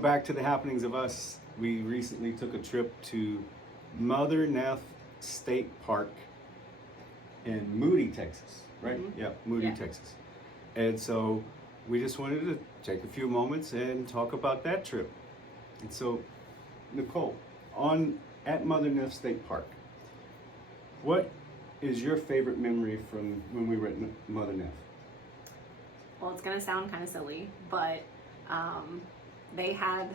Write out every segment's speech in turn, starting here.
back to the happenings of us. We recently took a trip to Mother Neff State Park in Moody, Texas, right? Mm-hmm. Yeah, Moody, Yeah. Texas. And so we just wanted to take a few moments and talk about that trip. And so, Nicole, at Mother Neff State Park, what is your favorite memory from when we were at Mother Neff? Well, it's gonna sound kind of silly, but they had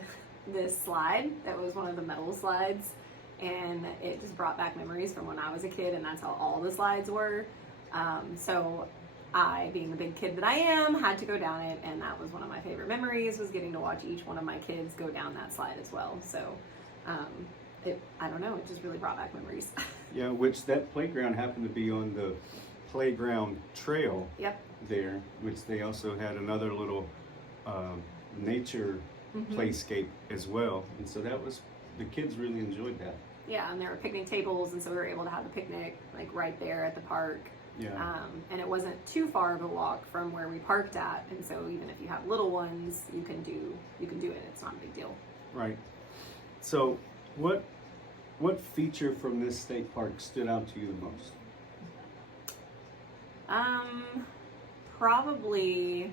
this slide that was one of the metal slides, and it just brought back memories from when I was a kid, and that's how all the slides were. So I, being the big kid that I am, had to go down it, and that was one of my favorite memories, was getting to watch each one of my kids go down that slide as well. So I don't know, it just really brought back memories. Yeah, which that playground happened to be on the playground trail. Yep. There, which they also had another little nature playscape as well, and so the kids really enjoyed that. Yeah, and there were picnic tables, and so we were able to have the picnic like right there at the park. Yeah. And it wasn't too far of a walk from where we parked at, and so even if you have little ones, you can do it. It's not a big deal. Right. So, what feature from this state park stood out to you the most? Probably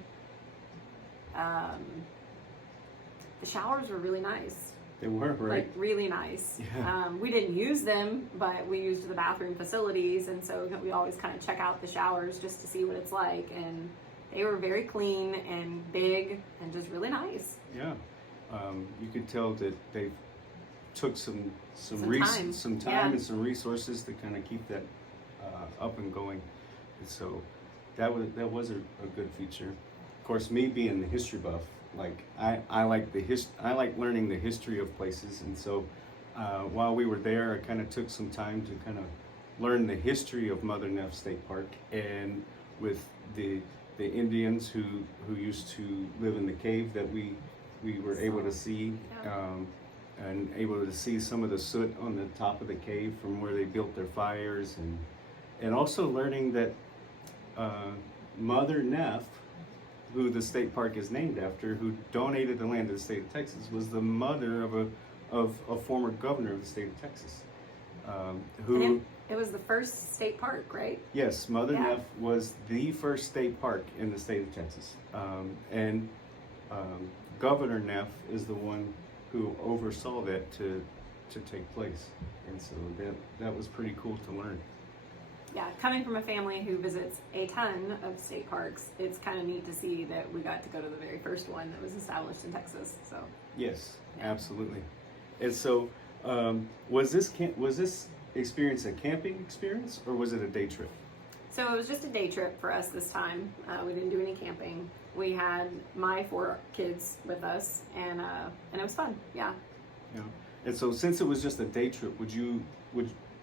the showers were really nice. They were, right? Like really nice. Yeah. We didn't use them, but we used the bathroom facilities, and so we always kind of check out the showers just to see what it's like, and they were very clean and big and just really nice. Yeah. You could tell that they took some time Yeah. and some resources to kind of keep that up and going, and so that was a good feature. Of course, me being the history buff, like I like learning the history of places, and so while we were there, I kind of took some time to kind of learn the history of Mother Neff State Park, and with the Indians who used to live in the cave that we were able to see. Yeah. And able to see some of the soot on the top of the cave from where they built their fires, and also learning that Mother Neff, who the state park is named after, who donated the land to the state of Texas, was the mother of a former governor of the state of Texas. It was the first state park, right? Yes, Mother Yeah. Neff was the first state park in the state of Texas, and Governor Neff is the one who oversaw that to take place, and so that was pretty cool to learn. Yeah, coming from a family who visits a ton of state parks, it's kind of neat to see that we got to go to the very first one that was established in Texas. So Yes, absolutely. And so, was this experience a camping experience, or was it a day trip? So it was just a day trip for us this time. We didn't do any camping. We had my 4 kids with us, and it was fun. Yeah. Yeah. And so, since it was just a day trip, would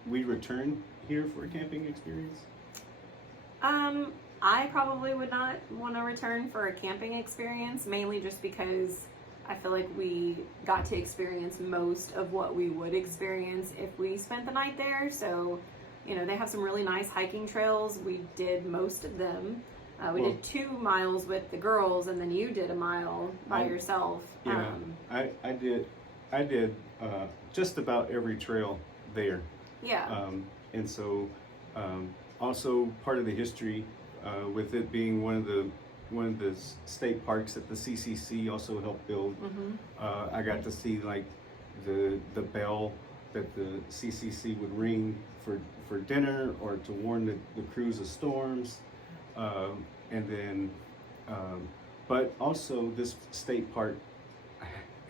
we return here for a camping experience? I probably would not want to return for a camping experience, mainly just because I feel like we got to experience most of what we would experience if we spent the night there. So, they have some really nice hiking trails. We did most of them. We did 2 miles with the girls, and then you did a mile by yourself. Yeah, I did just about every trail there. Yeah. And so, also part of the history with it being one of the state parks that the CCC also helped build. I got to see like the bell that the CCC would ring for dinner or to warn the crews of storms, and then but also this state park,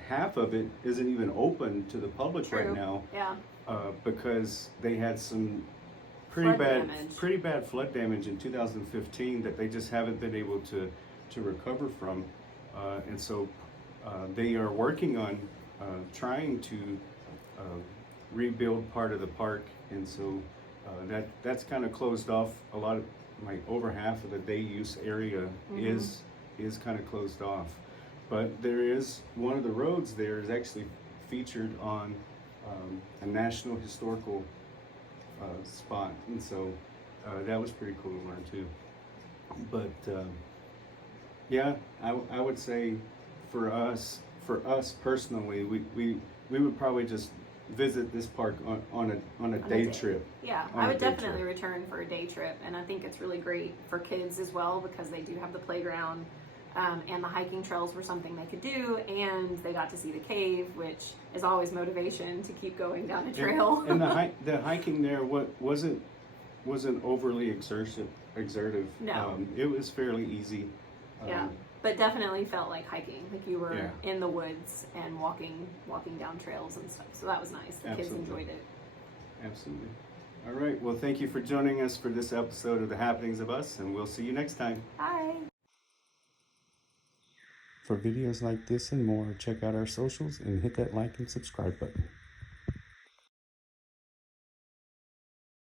half of it isn't even open to the public True. right now. Yeah. Because they had some Flood pretty bad flood damage in 2015 that they just haven't been able to recover from, and so they are working on trying to rebuild part of the park, and so that's kind of closed off. A lot of like over half of the day use area is kind of closed off, but there is one of the roads there is actually featured on a national historical spot, and so that was pretty cool to learn too. But yeah, I would say for us, for us personally, we would probably just visit this park on a day trip. Yeah, On I a would day definitely trip. return for a day trip, and I think it's really great for kids as well because they do have the playground, and the hiking trails were something they could do, and they got to see the cave, which is always motivation to keep going down the trail. And the hiking there wasn't overly exertive. No. It was fairly easy. Yeah, but definitely felt like hiking, like you were Yeah. in the woods and walking down trails and stuff. So that was nice. The kids Absolutely. enjoyed it. Absolutely. All right. Well, thank you for joining us for this episode of The Happenings of Us, and we'll see you next time. Bye. For videos like this and more, check out our socials and hit that like and subscribe button.